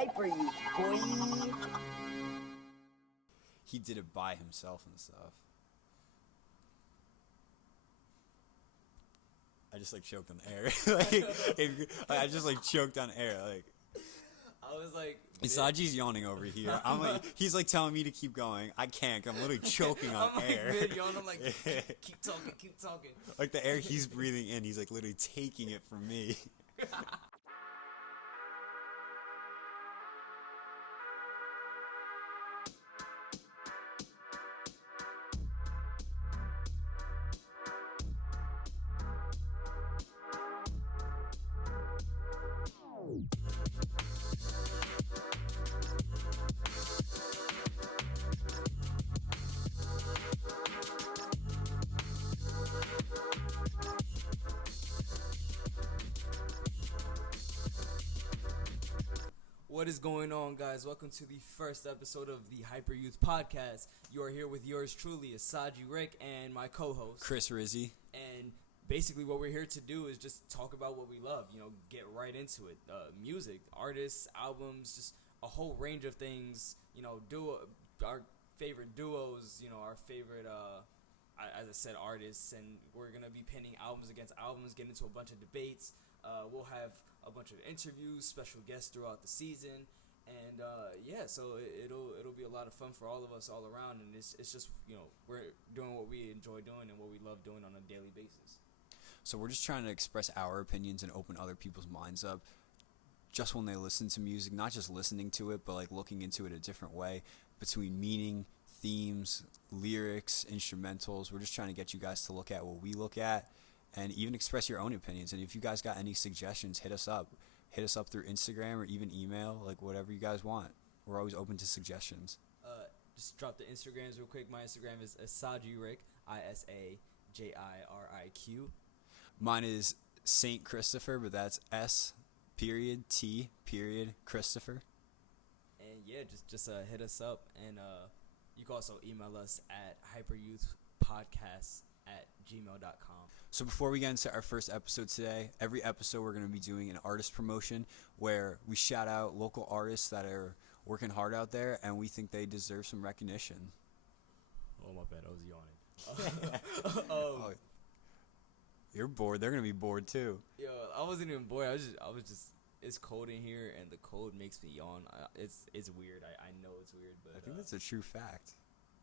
Hyper Youth, boy. He did it by himself and stuff. I just like choked on air. I just like choked on air. Like I was like, Isaji's yawning over here. I'm like, he's like telling me to keep going. I can't. I'm literally choking on I'm air. like mid yawn. I'm like, keep talking. Like the air he's breathing in, he's like literally taking it from me. What is going on, guys? Welcome to the first episode of the Hyper Youth Podcast. You are here with yours truly, Isaji Riq, and my co-host, Chris Rizzi. And basically what we're here to do is just talk about what we love, get right into it. Music, artists, albums, just a whole range of things, our favorite duos, our favorite, as I said, artists, and we're going to be pinning albums against albums, get into a bunch of debates. We'll have a bunch of interviews, special guests throughout the season, and so it'll be a lot of fun for all of us all around, and it's just we're doing what we enjoy doing and what we love doing on a daily basis. So we're just trying to express our opinions and open other people's minds up just when they listen to music, not just listening to it, but like looking into it a different way between meaning, themes, lyrics, instrumentals. We're just trying to get you guys to look at what we look at and even express your own opinions. And if you guys got any suggestions, hit us up. Hit us up through Instagram or even email, like whatever you guys want. We're always open to suggestions. Just drop the Instagrams real quick. My Instagram is Isaji Riq, ISAJIRIQ. Mine is Saint Christopher, but that's S.T. Christopher. And yeah, just hit us up, and you can also email us at hyperyouthpodcast@gmail.com. So before we get into our first episode today, every episode we're going to be doing an artist promotion where we shout out local artists that are working hard out there and we think they deserve some recognition. Oh, my bad. I was yawning. You're bored. They're going to be bored too. Yo, I wasn't even bored. I was just it's cold in here and the cold makes me yawn. It's weird. I know it's weird, but I think that's a true fact.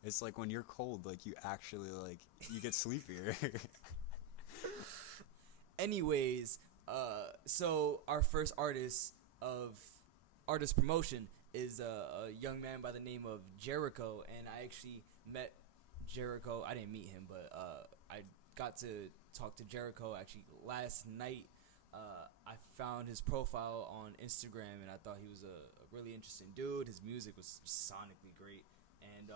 It's like when you're cold, like you actually you get sleepier. Anyways, so our first artist promotion is a young man by the name of Jericho, and I actually met Jericho. I didn't meet him, but I got to talk to Jericho actually last night. I found his profile on Instagram, and I thought he was a really interesting dude. His music was sonically great, and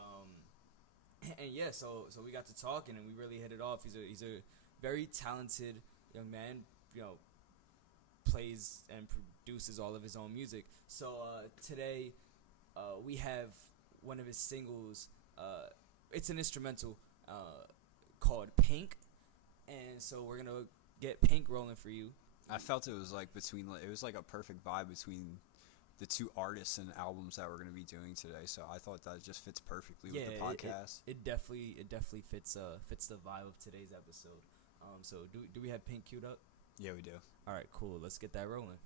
yeah, so we got to talking, and we really hit it off. He's a very talented young man, plays and produces all of his own music. So today we have one of his singles. It's an instrumental called Pink, and so we're gonna get Pink rolling for you. I felt it was like it was like a perfect vibe between the two artists and albums that we're going to be doing today. So I thought that just fits perfectly with the podcast. It definitely fits the vibe of today's episode. So do we have Pink queued up? Yeah, we do. All right, cool. Let's get that rolling.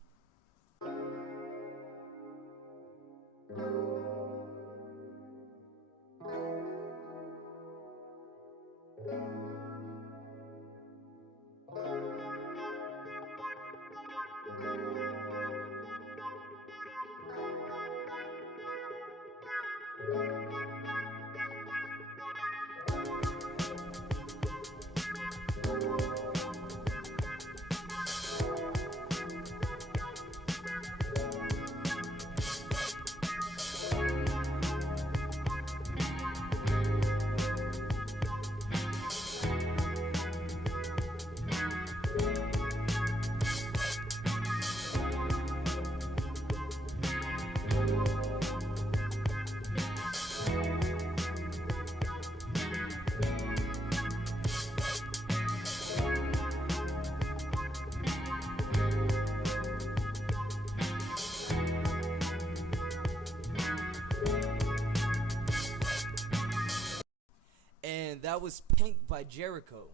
and that was Pink by Jericho.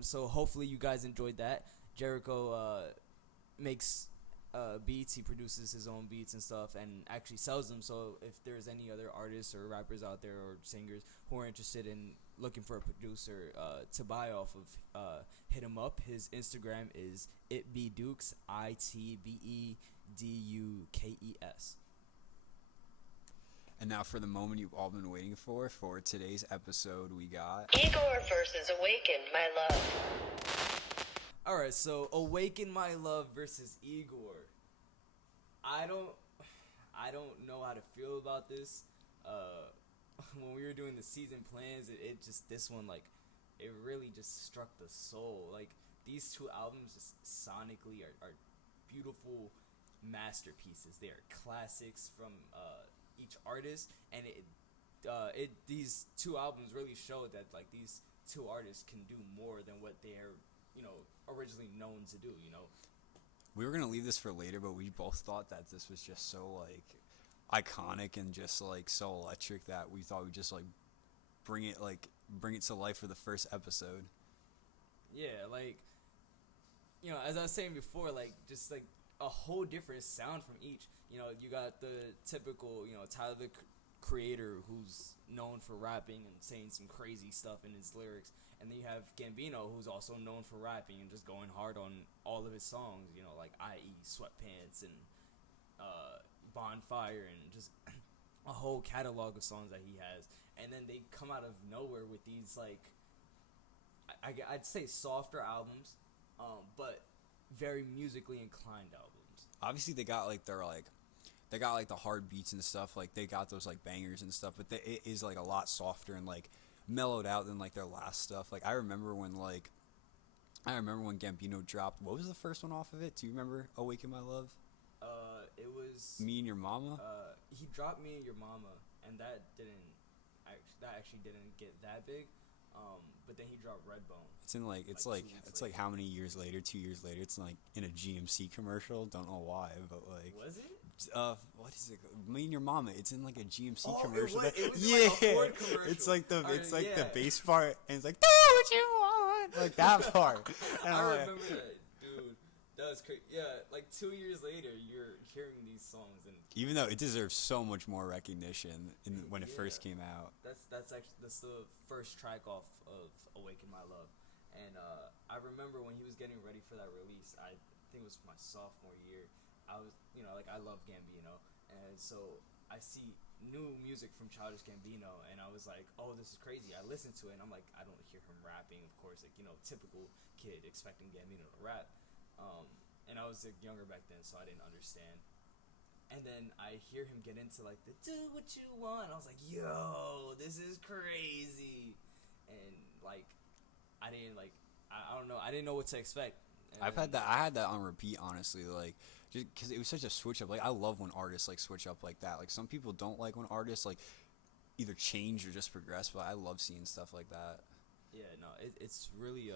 So hopefully you guys enjoyed that. Jericho makes beats. He produces his own beats and stuff, and actually sells them. So if there's any other artists or rappers out there or singers who are interested in looking for a producer to buy off of, hit him up. His Instagram is itbedukes, ITBEDUKES. And now for the moment you've all been waiting for today's episode, we got IGOR versus Awaken, my love. Alright, so Awaken My Love versus IGOR. I don't know how to feel about this. When we were doing the season plans, it just, this one, like, it really just struck the soul. Like, these two albums just sonically are beautiful masterpieces. They are classics from each artist, and these two albums really show that, like, these two artists can do more than what they are, originally known to do. We were gonna leave this for later, but we both thought that this was just so like iconic and just like so electric that we thought we'd just like bring it to life for the first episode. Yeah, like, as I was saying before, like, just like a whole different sound from each. You got the typical, Tyler the Creator, who's known for rapping and saying some crazy stuff in his lyrics. And then you have Gambino, who's also known for rapping and just going hard on all of his songs, like I.E. Sweatpants and Bonfire and just a whole catalog of songs that he has. And then they come out of nowhere with these, like, I'd say softer albums, but very musically inclined albums. Obviously, they got the hard beats and stuff. Like, they got those like bangers and stuff, but it is like a lot softer and like mellowed out than like their last stuff. Like, I remember when Gambino dropped, what was the first one off of it? Do you remember Awaken My Love? It was Me and Your Mama. He dropped Me and Your Mama, and that actually didn't get that big. But then he dropped Redbone. It's like how many years later? 2 years later. It's like in a GMC commercial. Don't know why, but like. Was it? What is it? Me and Your Mama. It's in like a GMC commercial. It was yeah, like a Ford commercial. It's like the yeah. the bass part, and it's like do what you want, like that part. And I remember that, dude. That was crazy. Yeah, like 2 years later, you're hearing these songs, and even though it deserves so much more recognition when it first came out. That's the first track off of Awaken My Love, and I remember when he was getting ready for that release. I think it was my sophomore year. I was, I love Gambino, and so I see new music from Childish Gambino, and I was like, oh, this is crazy. I listened to it, and I'm like, I don't hear him rapping, of course, like, typical kid expecting Gambino to rap. And I was like younger back then, so I didn't understand. And then I hear him get into like the do what you want. I was like, yo, this is crazy. And like, I don't know. I didn't know what to expect. And I had that on repeat, honestly, like, just because it was such a switch up. Like, I love when artists like switch up like that. Like, some people don't like when artists like either change or just progress, but I love seeing stuff like that. Yeah, no, it's really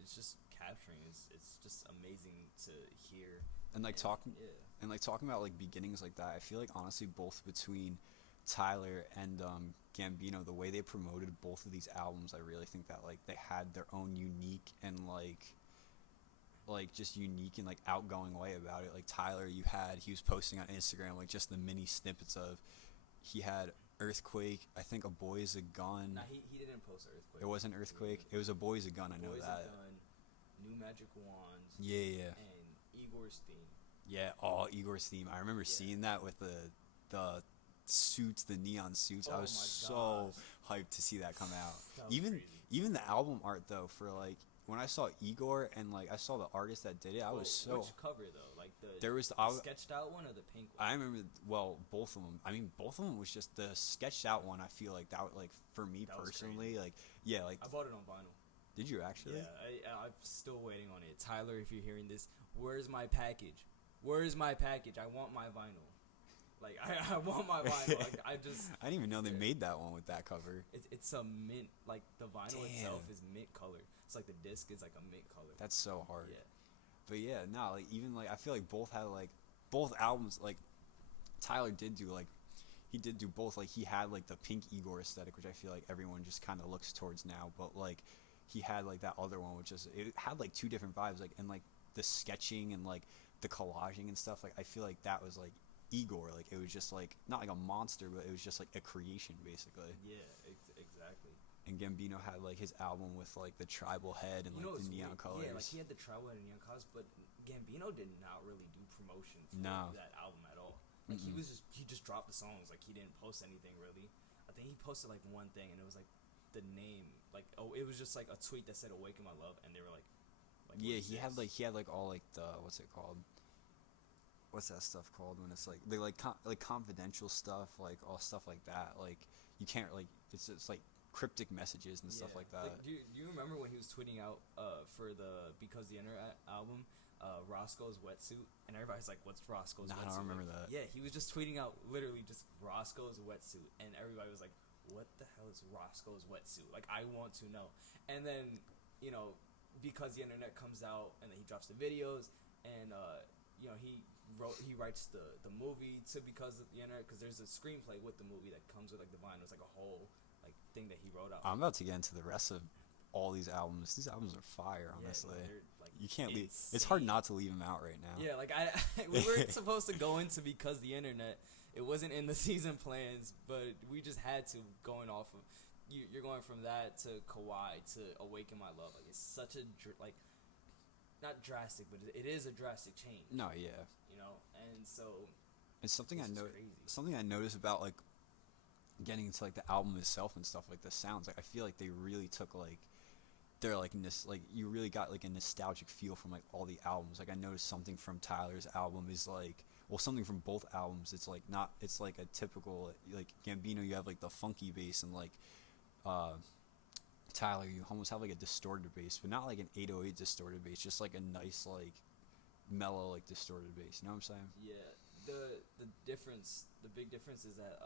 it's just capturing. It's just amazing to hear. And like talking about like beginnings like that, I feel like honestly both between Tyler and Gambino, the way they promoted both of these albums, I really think that like they had their own unique and like just unique and like outgoing way about it. Like Tyler, he was posting on Instagram like just the mini snippets of, he had Earthquake, I think A Boy Is a Gun. Nah, he didn't post Earthquake. It wasn't Earthquake. It was A Boy Is a Gun. I know that. Gun, New Magic Wands. Yeah. And Igor's theme. Yeah, Igor's theme. I remember seeing that with the suits, the neon suits. I was so hyped to see that come out. Even the album art though, for like when I saw Igor and like I saw the artist that did it, I was so. Which cover though? Like the sketched out one or the pink one? I remember both of them. I mean, both of them was just the sketched out one. I feel like that like for me personally, like like I bought it on vinyl. Did you actually? Yeah, I'm still waiting on it. Tyler, if you're hearing this, where's my package? Where's my package? I want my vinyl. Like, I want my vinyl. Like, I didn't even know they made that one with that cover. It's a mint. Like, the vinyl itself is mint color. It's like the disc is like a mint color. That's so hard. Yeah. But yeah, like even like I feel like both albums, like Tyler did do like he did do both. Like he had like the pink Igor aesthetic, which I feel like everyone just kind of looks towards now. But like he had like that other one, which is it had like two different vibes. Like and like the sketching and like the collaging and stuff. Like I feel like that was like Igor. Like it was just like not like a monster, but it was just like a creation basically. Yeah, exactly. And Gambino had like his album with like the tribal head and like the neon colors. Yeah, like he had the tribal head and neon colors, but Gambino did not really do promotion for that album at all. Like he just dropped the songs. Like he didn't post anything really. I think he posted like one thing, and it was like the name. Like it was just like a tweet that said "Awaken My Love," and they were like yeah, he had like all like the what's it called? What's that stuff called when it's like they like confidential stuff, like all stuff like that. Like you can't like it's like cryptic messages and stuff like that. Like, do you remember when he was tweeting out for the Because the Internet album, Roscoe's wetsuit, and everybody's like, "What's Roscoe's wetsuit?" I don't remember that. Yeah, he was just tweeting out literally just Roscoe's wetsuit, and everybody was like, "What the hell is Roscoe's wetsuit?" Like, I want to know. And then Because the Internet comes out, and then he drops the videos, and he writes the movie to Because of the Internet, because there's a screenplay with the movie that comes with like the vinyl. It's like a whole like thing that he wrote out. I'm about to get into the rest of all these albums. These albums are fire, honestly. Yeah, like, you can't leave. It's hard not to leave them out right now. Yeah, like we were supposed to go into Because the Internet. It wasn't in the season plans, but we just had to, going off of you're going from that to Kawhi to Awaken My Love. Like it's such a not drastic, but it is a drastic change. No, yeah. And so it's something I noticed about like getting into like the album itself and stuff, like the sounds. Like I feel like they really took like they're like you really got like a nostalgic feel from like all the albums. Like I noticed something from Tyler's album is like, well, something from both albums. It's like not. It's like a typical like Gambino. You have like the funky bass and like Tyler. You almost have like a distorted bass, but not like an 808 distorted bass. Just like a nice like mellow like distorted bass. You know what I'm saying? Yeah. The big difference is that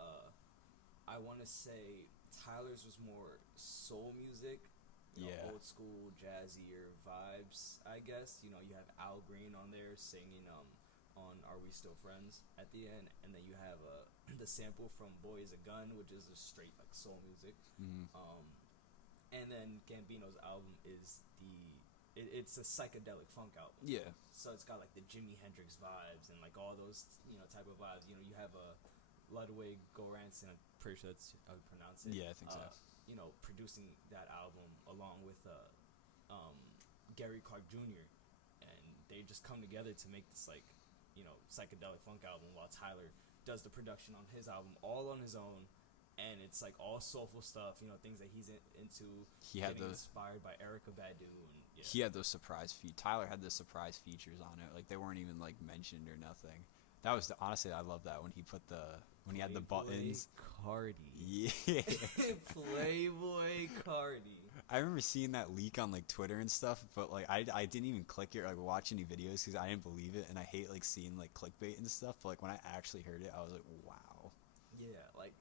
I want to say Tyler's was more soul music. Old school jazzier vibes, I guess. You have Al Green on there singing on Are We Still Friends at the end, and then you have the sample from Boy Is a Gun, which is a straight like soul music. And then Gambino's album is it's a psychedelic funk album. Yeah. So it's got like the Jimi Hendrix vibes and like all those type of vibes. You have a Ludwig Göransson, I'm pretty sure that's how you pronounce it. Yeah, I think so. Producing that album along with Gary Clark Jr. And they just come together to make this like psychedelic funk album, while Tyler does the production on his album all on his own, and it's like all soulful stuff, things that he's into. He had inspired by Erykah Badu, and he had those surprise Tyler had the surprise features on it, like they weren't even like mentioned or nothing. That was honestly, I love that when he had the buttons. Cardi. Yeah. Playboy Cardi. I remember seeing that leak on like Twitter and stuff, but like I didn't even click it or like watch any videos because I didn't believe it, and I hate like seeing like clickbait and stuff. But like when I actually heard it, I was like, wow. Yeah, like.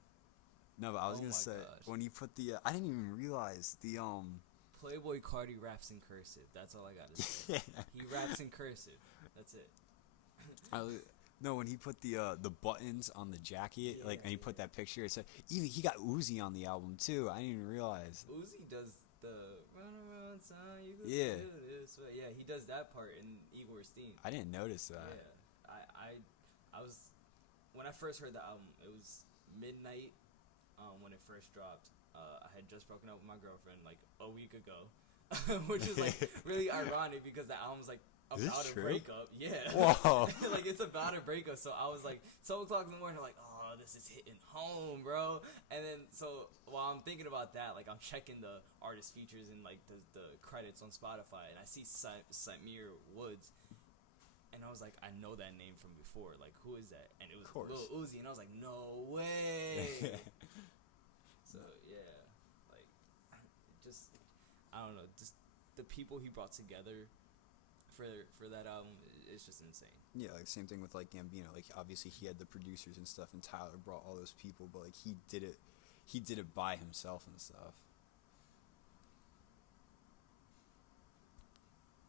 No, but I was gonna say when you put the I didn't even realize the Playboy Cardi raps in cursive. That's all I gotta say. He raps in cursive. That's it. No, when he put the buttons on the jacket, and he put that picture, it said even he got Uzi on the album too. I didn't even realize. Uzi does the run around town, you can do this. Yeah, he does that part in Igor's theme. I didn't notice that. Yeah, I was when I first heard the album, it was midnight when it first dropped. I had just broken up with my girlfriend like a week ago, which is like really ironic because the album's like about a breakup. Yeah. Whoa. Like it's about a breakup. So I was like 12 o'clock in the morning, I'm like, oh, this is hitting home, bro. And then so while I'm thinking about that, like I'm checking the artist features and like the credits on Spotify, and I see Samir Woods, and I was like, I know that name from before. Like, who is that? And it was Lil Uzi, and I was like, no way. So yeah, like just I don't know, just the people he brought together for that album, it's just insane. Yeah, like same thing with like Gambino. Like obviously he had the producers and stuff, and Tyler brought all those people, but like he did it by himself and stuff.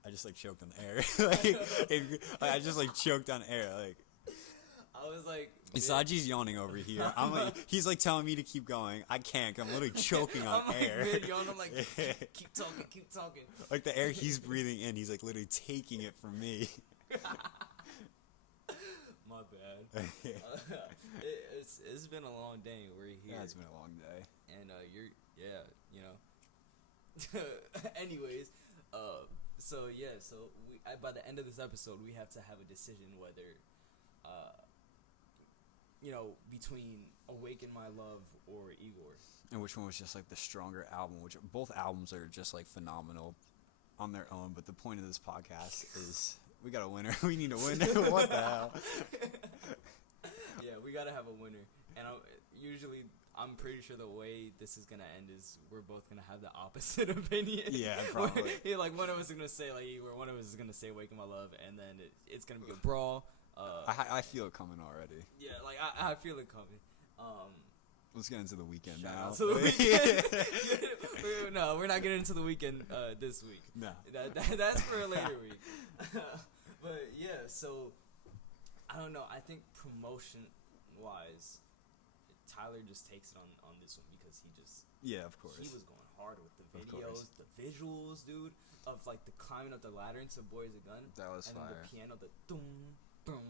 I just like choked on air. I just like choked on air. Like I was like, Isaji's yawning over here. I'm like, he's like telling me to keep going. I can't. 'Cause I'm literally choking on I'm air. like mid yawn. I'm like, keep talking. Like the air he's breathing in, he's like literally taking it from me. My bad. It's been a long day. We're here. Yeah, it's been a long day. And anyways, so by the end of this episode, we have to have a decision whether, between Awaken My Love or Igor. And which one was just like the stronger album? Which both albums are just like phenomenal on their own. But the point of this podcast is we got a winner. We need a winner. What the hell? Yeah, we gotta have a winner. And I'm pretty sure the way this is gonna end is we're both gonna have the opposite opinion. Yeah, probably. Yeah, like one of us is gonna say like Igor, one of us is gonna say Awaken My Love, and then it's gonna be a brawl. I feel it coming already. Yeah, like I feel it coming. Let's get into the weekend Shout now. out to the weekend. No, we're not getting into the weekend this week. No. That's for a later week. But yeah, so I don't know. I think promotion wise, Tyler just takes it on this one because Yeah, of course. he was going hard with the videos, the visuals, dude, of like the climbing up the ladder into Boy Is a Gun. That was and fire. then the piano, the doom, boom,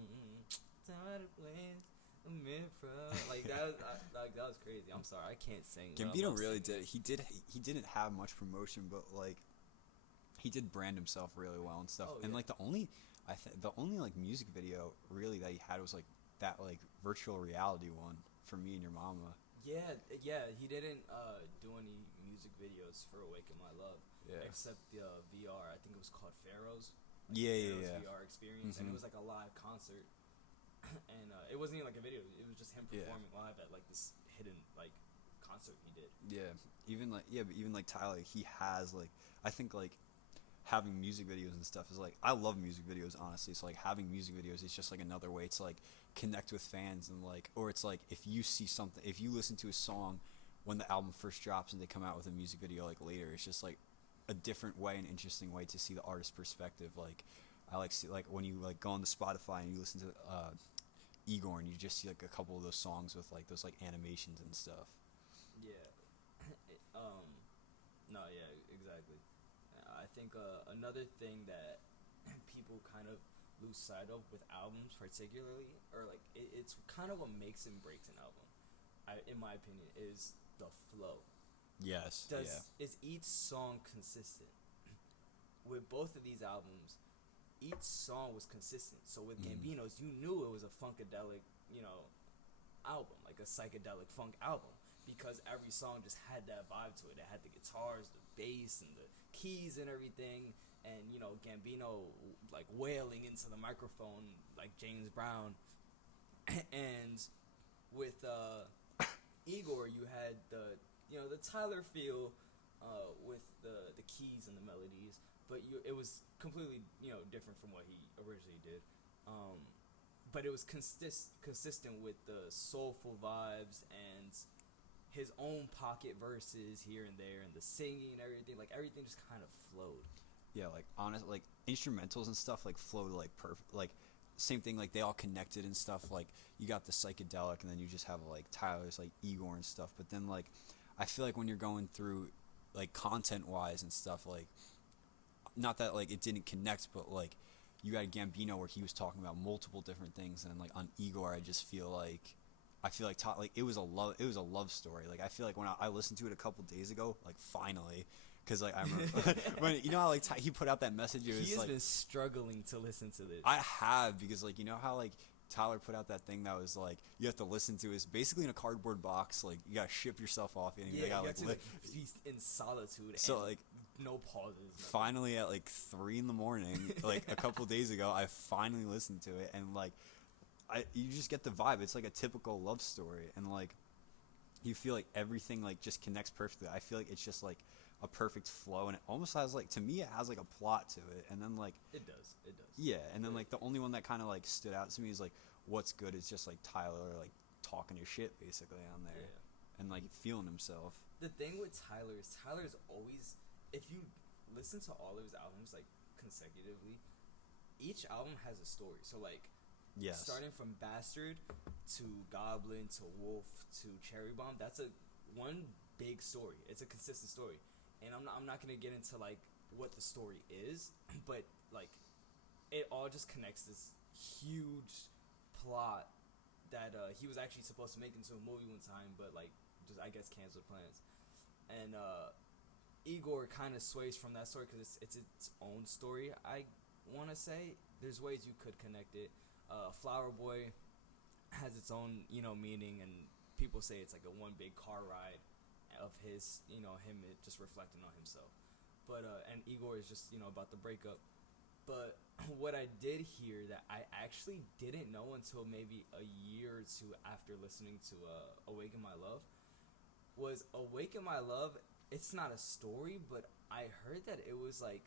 like that was crazy. I'm sorry, I can't sing. Gambino really did. He didn't have much promotion, but like he did brand himself really well and stuff. Oh, And yeah. like the only like music video really that he had was like that like virtual reality one for Me and Your Mama. Yeah, he didn't do any music videos for Awaken My Love. Yeah. Except the VR. I think it was called Pharaoh's. Yeah. VR experience, and it was like a live concert. And it wasn't even like a video. It was just him performing live at like this hidden like concert he did. Yeah. But even like Tyler, he has like I think like having music videos and stuff is like I love music videos honestly. So like having music videos is just like another way to like connect with fans and like or it's like if you listen to a song when the album first drops and they come out with a music video like later, it's just like a different way, an interesting way to see the artist's perspective. Like I like see like when you like go on the Spotify and you listen to Igor and you just see like a couple of those songs with like those like animations and stuff. Yeah. No, yeah, exactly. I think another thing that people kind of lose sight of with albums particularly, or like it's kind of what makes and breaks an album, in my opinion, is the flow. Yes. Is each song consistent? With both of these albums, each song was consistent. So with Gambino's, you knew it was a funkadelic, album, like a psychedelic funk album, because every song just had that vibe to it. It had the guitars, the bass, and the keys and everything, and Gambino like wailing into the microphone like James Brown. And with Igor, you had the Tyler feel with the keys and the melodies, but it was completely different from what he originally did. But it was consistent with the soulful vibes and his own pocket verses here and there, and the singing and everything. Like everything just kind of flowed. Yeah, like honest, like instrumentals and stuff like flowed like perfect. Like same thing, like they all connected and stuff. Like you got the psychedelic, and then you just have like Tyler's like Igor and stuff. But then like I feel like when you're going through like content wise and stuff, like not that like it didn't connect, but like you got a Gambino where he was talking about multiple different things, and like on Igor I feel like it was a love story. Like I feel like when I listened to it a couple days ago, like finally, because like I remember when how like he put out that message. It was he has like been struggling to listen to this. I have, because like how like Tyler put out that thing that was like you have to listen to is basically in a cardboard box. Like you gotta ship yourself off, and you gotta have to be in solitude. So and like no pauses. Finally at like 3 a.m, like a couple days ago, I finally listened to it, and like you just get the vibe. It's like a typical love story, and like you feel like everything like just connects perfectly. I feel like it's just like a perfect flow, and it almost has like, to me, it has like a plot to it, and then like it does. Yeah, and then like the only one that kind of like stood out to me is like what's good is just like Tyler like talking his shit basically on there, and like feeling himself. The thing with Tyler's always, if you listen to all of his albums like consecutively, each album has a story. So like Yes. Starting from Bastard to Goblin to Wolf to Cherry Bomb, that's one big story. It's a consistent story, and I'm not gonna get into like what the story is, but like it all just connects this huge plot that he was actually supposed to make into a movie one time, but like just I guess canceled plans. And Igor kind of sways from that story because it's its own story. I want to say there's ways you could connect it. Flower Boy has its own meaning, and people say it's like a one big car ride of his him just reflecting on himself. But and Igor is just about the breakup. But what I did hear that I actually didn't know until maybe a year or two after listening to Awaken My Love was Awaken My Love. It's not a story, but I heard that it was like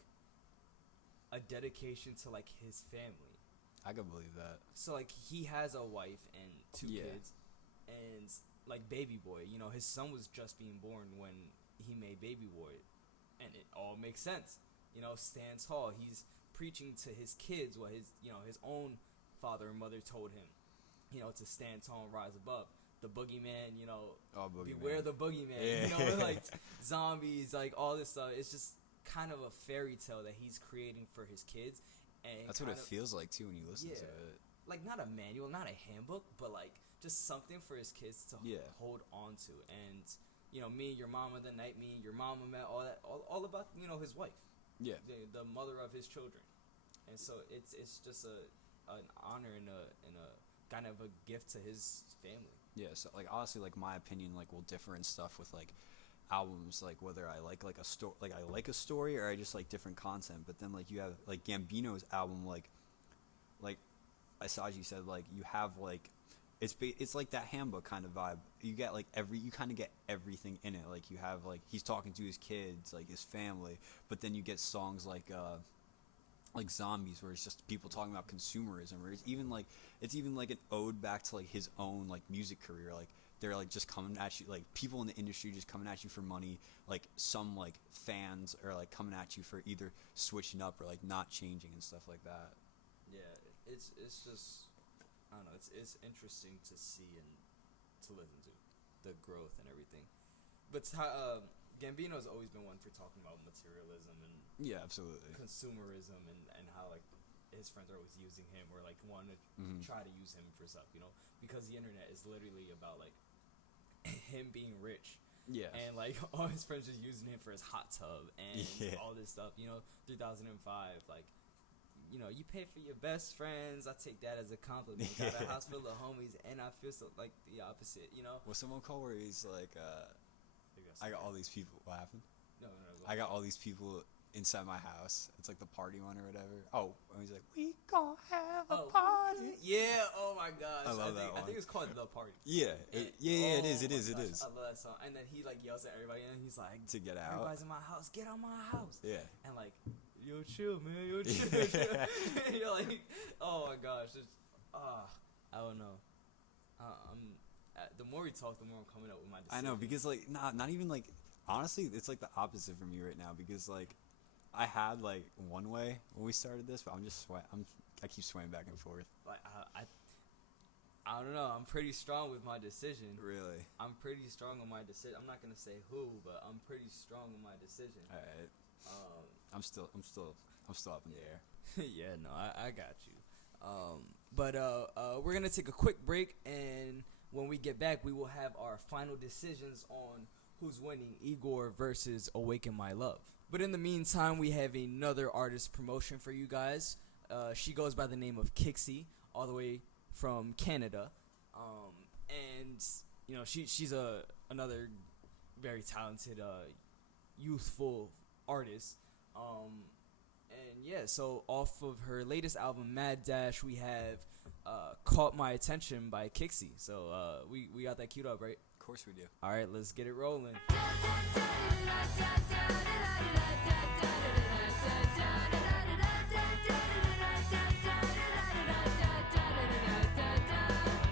a dedication to like his family. I could believe that. So like he has a wife and two kids, and like Baby Boy, his son was just being born when he made Baby Boy, and it all makes sense. Stands tall. He's preaching to his kids what his own father and mother told him, to stand tall and rise above. The boogeyman, beware the boogeyman, Yeah. Like zombies, like all this stuff. It's just kind of a fairy tale that he's creating for his kids. And that's what it feels like too when you listen to it. Like not a manual, not a handbook, but like just something for his kids to hold on to. And me and your mama, the night me and your mama met, all that, all about his wife, the mother of his children. And so it's just an honor and a kind of a gift to his family. Yeah, so like honestly, like my opinion like will differ and stuff with like albums, like whether I like a story, like I like a story, or I just like different content. But then like you have like Gambino's album, like Isaji said, like you have like it's like that handbook kind of vibe. You get like you kind of get everything in it. Like you have like he's talking to his kids, like his family, but then you get songs like Zombies, where it's just people talking about consumerism, or it's even like an ode back to like his own like music career. Like they're like just coming at you, like people in the industry just coming at you for money. Like some like fans are like coming at you for either switching up or like not changing and stuff like that. Yeah, it's just I don't know. It's interesting to see and to listen to the growth and everything. But Gambino's always been one for talking about materialism and absolutely consumerism and how like his friends are always using him or like want to try to use him for stuff, because the internet is literally about like him being rich. Yeah. And like all his friends just using him for his hot tub and all this stuff, 2005, like you pay for your best friends. I take that as a compliment. Got a house full of homies, and I feel so like the opposite, Well, someone called where he's like, I got all these people. What happened? No. I got all these people inside my house. It's like the party one or whatever. Oh, and he's like, we gon' have a party. Yeah. Oh my gosh. I love that one. I think it's called The Party. Yeah. It is. It is. I love that song. And then he like yells at everybody, and he's like, to get out. Everybody's in my house. Get out my house. Yeah. And like, yo, chill, man. Yo, chill. You're like, oh my gosh. I don't know. The more we talk, the more I'm coming up with my decision. I know, because like not even like honestly, it's like the opposite for me right now, because like I had like one way when we started this, but I keep swaying back and forth. Like I don't know. I'm pretty strong with my decision. Really? I'm pretty strong on my decision. I'm not gonna say who, but I'm pretty strong on my decision. All right. I'm still up in the air. Yeah, no, I got you. But we're gonna take a quick break, and when we get back, we will have our final decisions on who's winning, Igor versus Awaken My Love. But in the meantime, we have another artist promotion for you guys. She goes by the name of Kicksie, all the way from Canada. And she's another very talented youthful artist. And yeah, so off of her latest album, Mad Dash, we have Caught My Attention by Kicksie. So we got that queued up, right? Of course we do. All right, let's get it rolling.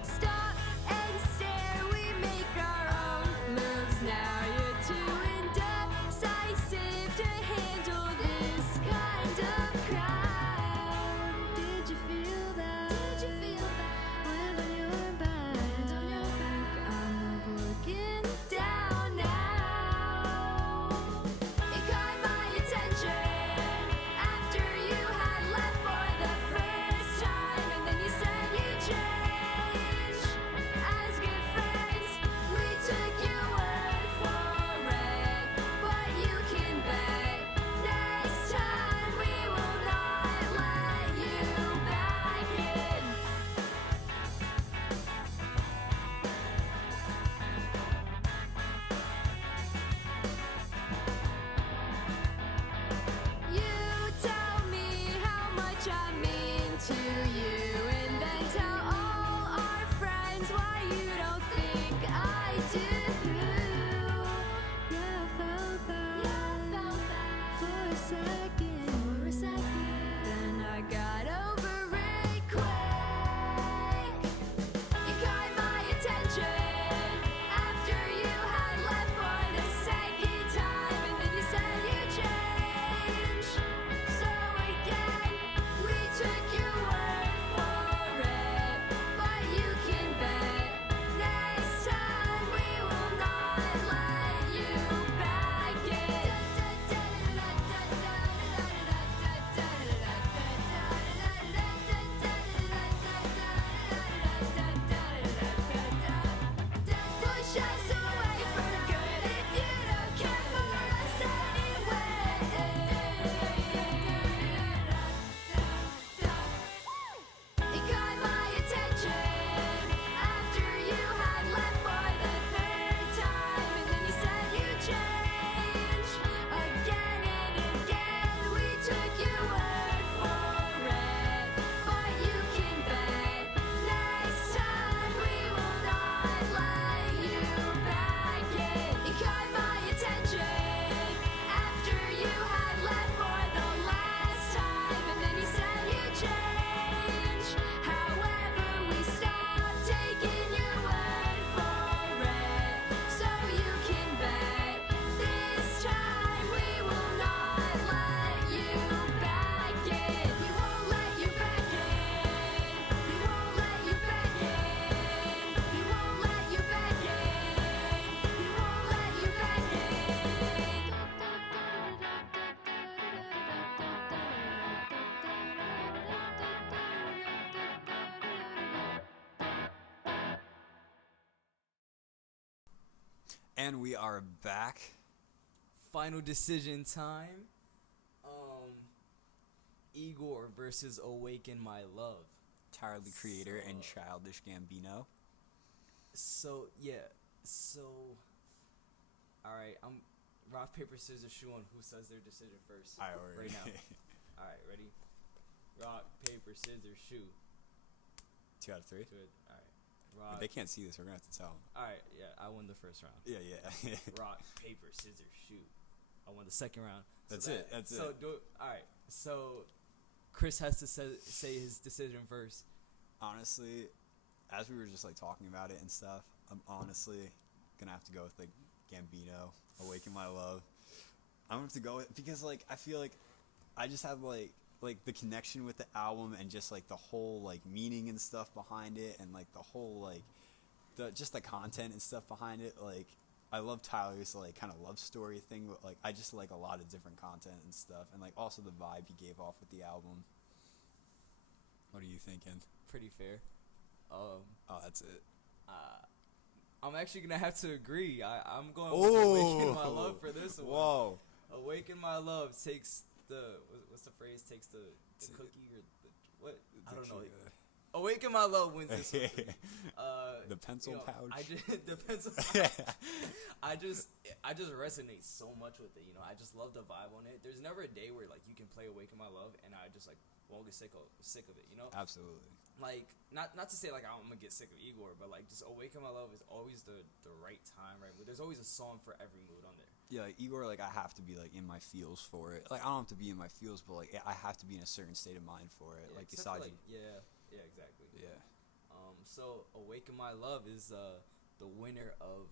Stop and stare, we make our own moves now. You're too indecisive to handle this kind of crowd. Did you feel that? Did you feel And we are back. Final decision time. Igor versus Awaken My Love. Tyler, the Creator, and Childish Gambino. Alright, I'm rock, paper, scissors, shoe on who says their decision first. I already. Right now. Alright, ready? Rock, paper, scissors, shoe. 2 out of 3? Alright. Rock. But they can't see this. We're going to have to tell them. Alright, yeah, I won the first round. Yeah. Rock, paper, scissors, shoe. I won the second round. That's it. Alright, so Chris has to say his decision first. Honestly, as we were just like talking about it and stuff, I'm honestly gonna have to go with like Gambino, Awaken My Love. I'm gonna have to go with, because like I feel like I just have like the connection with the album and just like the whole like meaning and stuff behind it, and like the whole like the content and stuff behind it. Like I love Tyler's like kind of love story thing, but like I just like a lot of different content and stuff, and like also the vibe he gave off with the album. What are you thinking? Pretty fair. Oh, that's it. I'm actually gonna have to agree. I'm going with Awaken My Love for this one. Whoa. Awaken My Love takes what's the phrase? Takes the cookie or the what? I don't know. Awaken My Love wins this one. The pencil pouch. The pencil pouch. I just resonate so much with it. You know, I just love the vibe on it. There's never a day where like you can play Awaken My Love and I just like won't get sick of it. You know. Absolutely. Like not to say like I'm gonna get sick of Igor, but like just Awaken My Love is always the right time, right? There's always a song for every mood on there. Yeah, like Igor, like I have to be like in my feels for it. Like I don't have to be in my feels, but like I have to be in a certain state of mind for it. Yeah, like Isaji. Yeah, exactly. Yeah. So Awaken My Love is the winner of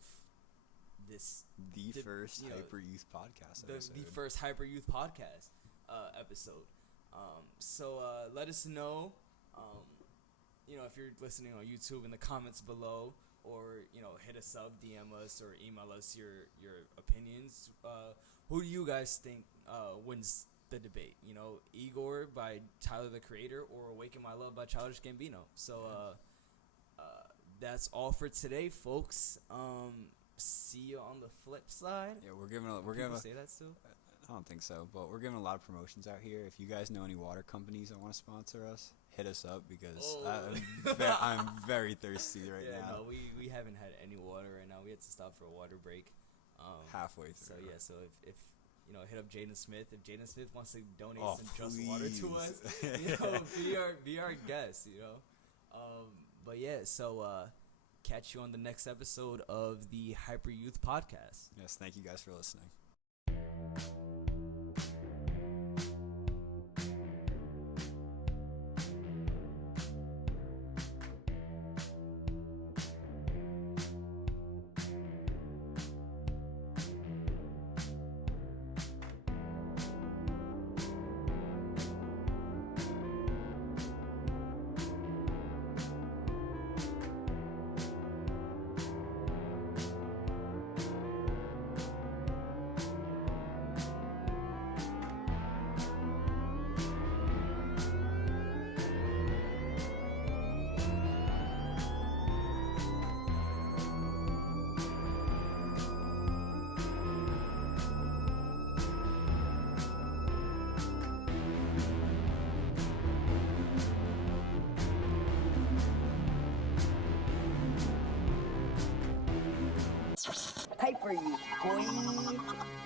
the first Hyper Youth podcast episode. The first Hyper Youth podcast episode. So let us know. If you're listening on YouTube, in the comments below, or hit us up, DM us, or email us your opinions. Who do you guys think wins the debate? Igor by Tyler the Creator, or Awaken My Love by Childish Gambino. So that's all for today, folks. See you on the flip side. Yeah, we're giving say that still. I don't think so, but we're giving a lot of promotions out here. If you guys know any water companies that want to sponsor us, hit us up, because I'm very thirsty right now. No, we haven't had any water right now. We had to stop for a water break. Halfway through. So if hit up Jaden Smith. If Jaden Smith wants to donate some Just Water to us, be our guest. But yeah, so catch you on the next episode of the Hyper Youth Podcast. Yes, thank you guys for listening. Hyper Youth, boy.